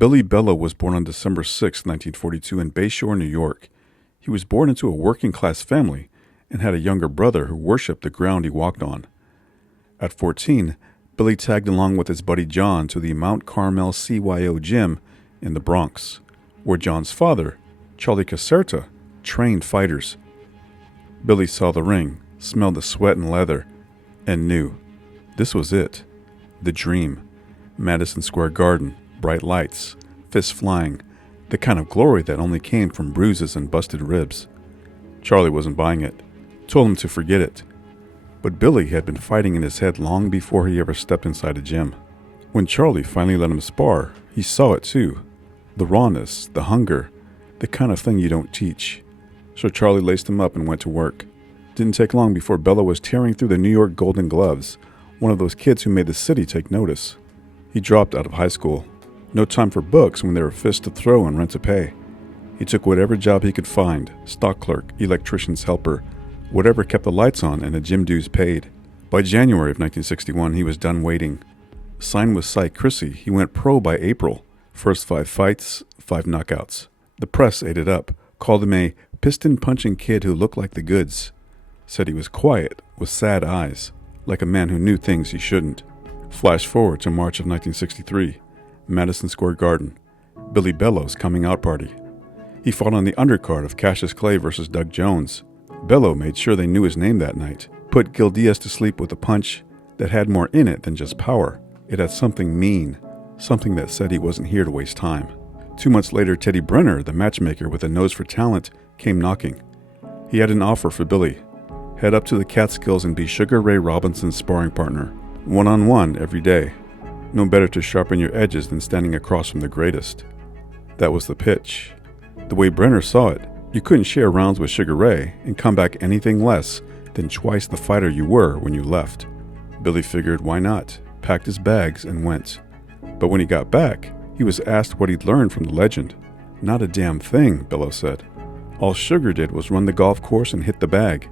Billy Bello was born on December 6, 1942 in Bayshore, New York. He was born into a working-class family and had a younger brother who worshipped the ground he walked on. At 14, Billy tagged along with his buddy John to the Mount Carmel CYO gym in the Bronx, where John's father, Charlie Caserta, trained fighters. Billy saw the ring, smelled the sweat and leather, and knew this was it. The dream. Madison Square Garden, bright lights, fists flying, the kind of glory that only came from bruises and busted ribs. Charlie wasn't buying it, told him to forget it. But Billy had been fighting in his head long before he ever stepped inside a gym. When Charlie finally let him spar, he saw it too. The rawness, the hunger, the kind of thing you don't teach. So Charlie laced him up and went to work. Didn't take long before Bello was tearing through the New York Golden Gloves, one of those kids who made the city take notice. He dropped out of high school. No time for books when there were fists to throw and rent to pay. He took whatever job he could find, stock clerk, electrician's helper, whatever kept the lights on and the gym dues paid. By January of 1961, he was done waiting. Signed with Cy Chrissy, he went pro by April. First 5 fights, 5 knockouts. The press ate it up, called him a piston-punching kid who looked like the goods. Said he was quiet, with sad eyes, like a man who knew things he shouldn't. Flash forward to March of 1963. Madison Square Garden, Billy Bello's coming out party. He fought on the undercard of Cassius Clay versus Doug Jones. Bello made sure they knew his name that night, put Gil Diaz to sleep with a punch that had more in it than just power. It had something mean, something that said he wasn't here to waste time. 2 months later, Teddy Brenner, the matchmaker with a nose for talent, came knocking. He had an offer for Billy. Head up to the Catskills and be Sugar Ray Robinson's sparring partner, one-on-one every day. No better to sharpen your edges than standing across from the greatest. That was the pitch. The way Brenner saw it, you couldn't share rounds with Sugar Ray and come back anything less than twice the fighter you were when you left. Billy figured why not, packed his bags and went. But when he got back, he was asked what he'd learned from the legend. Not a damn thing, Bello said. All Sugar did was run the golf course and hit the bag.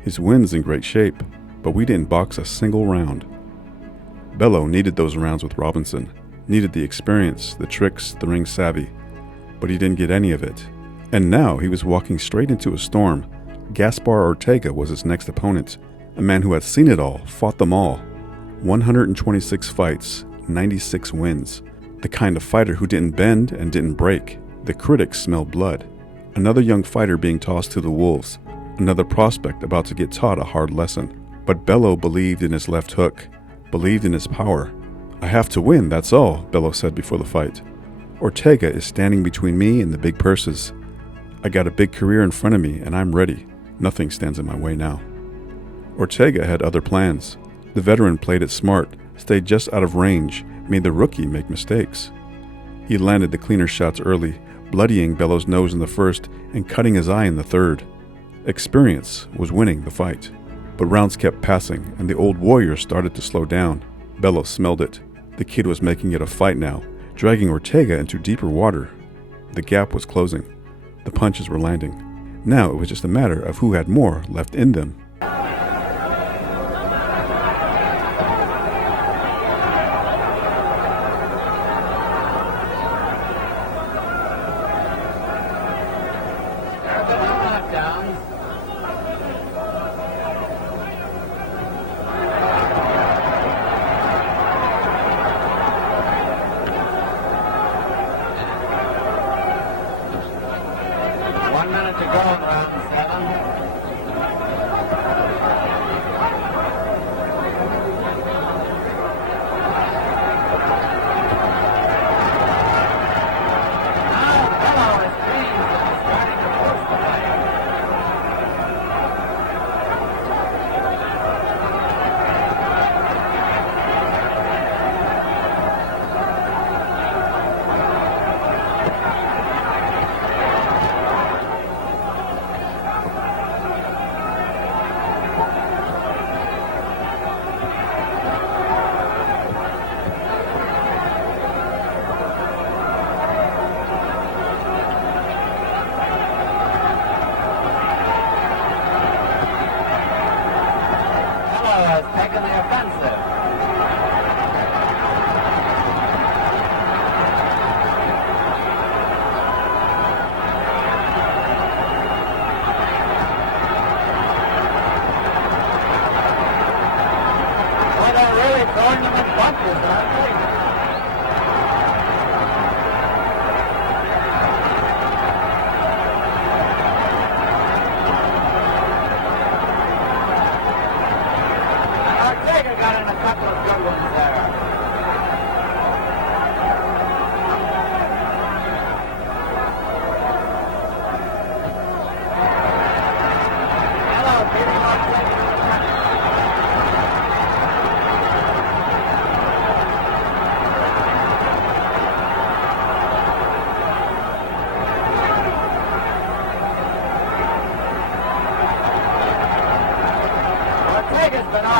His wind's in great shape, but we didn't box a single round. Bello needed those rounds with Robinson, needed the experience, the tricks, the ring savvy, but he didn't get any of it. And now he was walking straight into a storm. Gaspar Ortega was his next opponent, a man who had seen it all, fought them all. 126 fights, 96 wins. The kind of fighter who didn't bend and didn't break. The critics smelled blood. Another young fighter being tossed to the wolves. Another prospect about to get taught a hard lesson. But Bello believed in his left hook, believed in his power. I have to win, that's all, Bello said before the fight. Ortega is standing between me and the big purses. I got a big career in front of me and I'm ready. Nothing stands in my way now. Ortega had other plans. The veteran played it smart, stayed just out of range, made the rookie make mistakes. He landed the cleaner shots early, bloodying Bello's nose in the first and cutting his eye in the third. Experience was winning the fight. But rounds kept passing, and the old warrior started to slow down. Bello smelled it. The kid was making it a fight now, dragging Ortega into deeper water. The gap was closing. The punches were landing. Now it was just a matter of who had more left in them.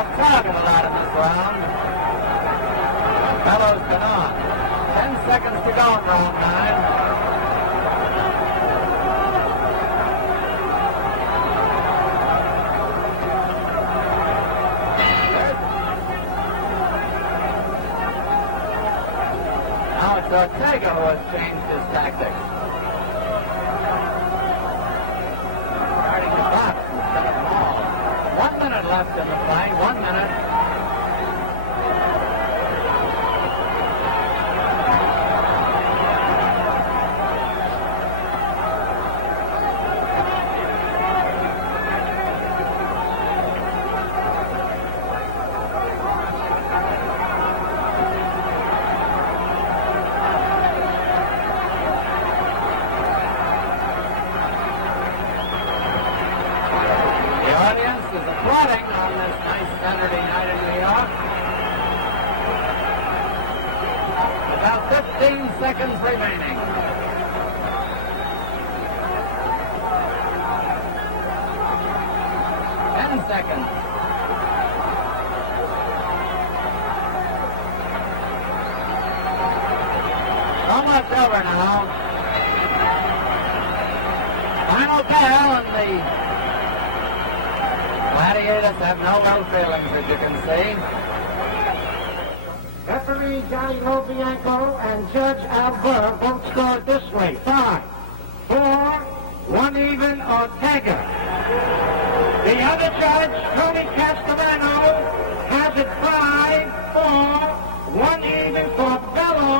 off target a lot in this round. Bello's been on. 10 seconds to go in round 9. Now it's Ortega who has changed his tactics. Starting to box instead of maul. 1 minute left in the fight. 1 minute. Applauding on this nice Saturday night in New York. About 15 seconds remaining. Seconds. Almost over now. Final bell, and the gladiators have no low feelings, as you can see. Referee Johnny Lobianco and Judge Alvera both scored this way. 5, 4, 1 even, Ortega. The other judge, Tony Castellano, has it 5, 4, 1 even for Bello.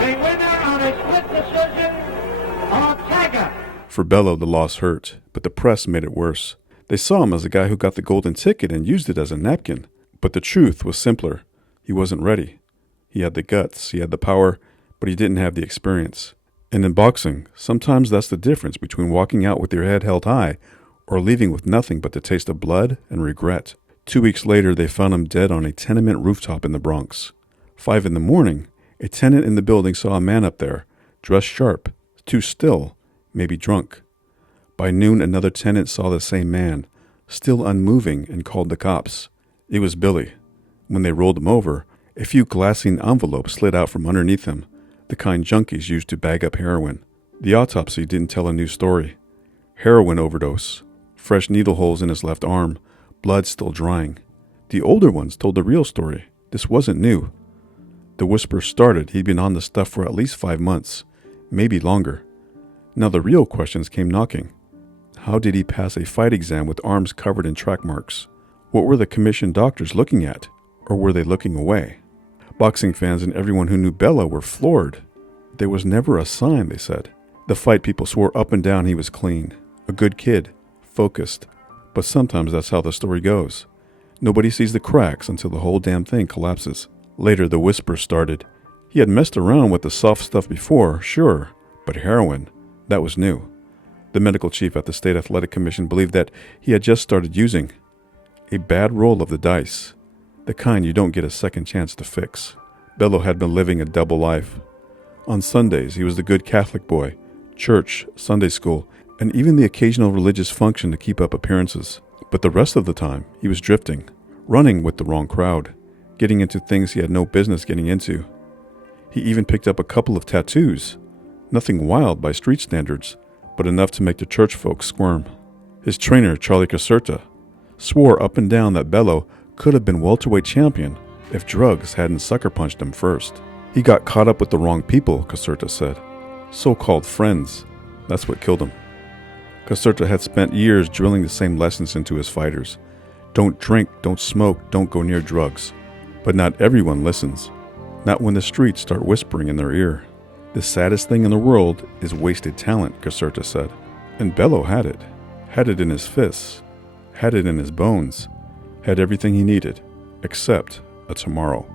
The winner on a split decision, Ortega. For Bello, the loss hurt, but the press made it worse. They saw him as a guy who got the golden ticket and used it as a napkin. But the truth was simpler. He wasn't ready. He had the guts, he had the power, but he didn't have the experience. And in boxing, sometimes that's the difference between walking out with your head held high or leaving with nothing but the taste of blood and regret. 2 weeks later, they found him dead on a tenement rooftop in the Bronx. 5 in the morning, a tenant in the building saw a man up there, dressed sharp, too still, maybe drunk. By noon, another tenant saw the same man, still unmoving, and called the cops. It was Billy. When they rolled him over, a few glassine envelopes slid out from underneath him, the kind junkies used to bag up heroin. The autopsy didn't tell a new story. Heroin overdose, fresh needle holes in his left arm, blood still drying. The older ones told the real story. This wasn't new. The whispers started he'd been on the stuff for at least 5 months, maybe longer. Now the real questions came knocking. How did he pass a fight exam with arms covered in track marks? What were the commissioned doctors looking at? Or were they looking away? Boxing fans and everyone who knew Bello were floored. There was never a sign, they said. The fight people swore up and down he was clean. A good kid. Focused. But sometimes that's how the story goes. Nobody sees the cracks until the whole damn thing collapses. Later, the whispers started. He had messed around with the soft stuff before, sure, but heroin, that was new. The medical chief at the State Athletic Commission believed that he had just started using. A bad roll of the dice. The kind you don't get a second chance to fix. Bello had been living a double life. On Sundays, he was the good Catholic boy, church, Sunday school, and even the occasional religious function to keep up appearances. But the rest of the time, he was drifting, running with the wrong crowd, getting into things he had no business getting into. He even picked up a couple of tattoos. Nothing wild by street standards, but enough to make the church folks squirm. His trainer, Charlie Caserta, swore up and down that Bello could have been welterweight champion if drugs hadn't sucker punched him first. He got caught up with the wrong people, Caserta said. So-called friends. That's what killed him. Caserta had spent years drilling the same lessons into his fighters. Don't drink, don't smoke, don't go near drugs. But not everyone listens. Not when the streets start whispering in their ear. The saddest thing in the world is wasted talent, Caserta said. And Bello had it. Had it in his fists. Had it in his bones. Had everything he needed, except a tomorrow.